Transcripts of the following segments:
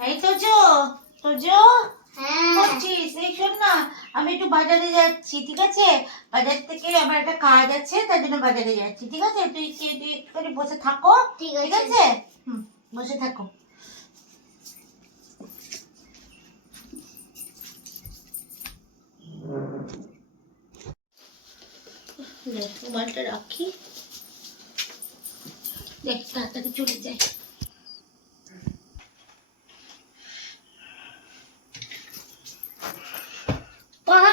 এই তোজো তোজো হ্যাঁ। করছিস? এই শোন না আমি একটু বাজারে যাচ্ছি ঠিক আছে? বাজার থেকে আমার একটা কাজ আছে তার জন্য বাজারে যাচ্ছি ঠিক আছে? তুই কি- তুই একটুখানি বসে থাকো ঠিক আছে। হুম বসে থাকো। রুমালটা রাখি। দেখ তাড়াতাড়ি চলে যায়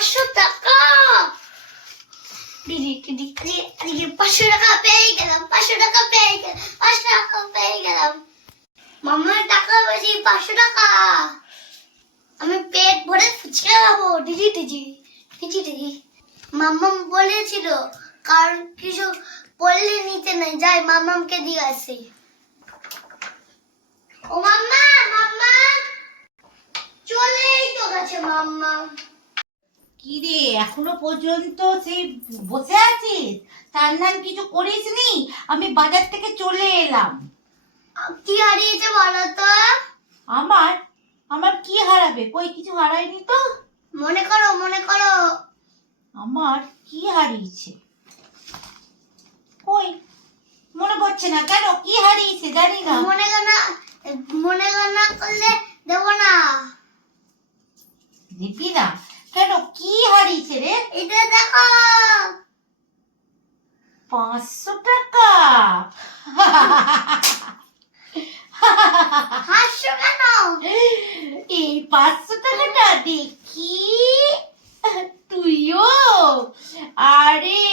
পাঁচশো টাকা। পাঁচশো টাকা পেয়ে গেলাম, পাঁচশো টাকা পেয়ে গেলাম, পাঁচশো টাকা পেয়ে গেলাম। মামার টাকা বেশি, পাঁচশো টাকা। আমি পেট ভরে ফুচকা খাব। দিদি দিদি দিদি দিদি। মাম্মাম বলেছিল, কারণ কিছু বললে নিতে নাই। যাই, মাম্মামকে দিয়ে আসি। ও মাম্মা মাম্মা। চলেই তো গেছে মাম্মা কি রে এখনও পর্যন্ত সেই বসে আছিস? স্নান কিছু করিস নি? আমি বাজার থেকে চলে এলাম। কি হারিয়েছে বলো তো? আমার? আমার কি হারাবে? কই কিছু হারায়নি তো? মনে করো মনে করো। আমার কি হারিয়েছে? কই মনে পড়ছে না কেন? কি হারিয়েছে জানি না। মনে না মনে না করলে দেবো না দিবি না কেন কি হারিয়েছে রে এটা দেখো পাঁচশো টাকা। হাসছো কেন? এই পাঁচশো টাকাটা দেখি। তুইও? আরে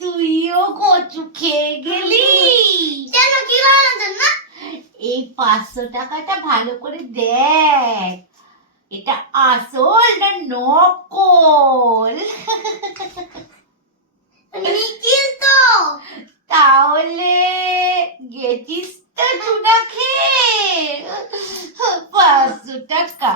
তুইও কচু খেয়ে গেলি। কেন কি করার জন্য? এই পাঁচশো টাকাটা ভালো করে দেখ। এটা আসল না নকল? গেছিস তো চুনা খেয়ে পাঁচশো টাকা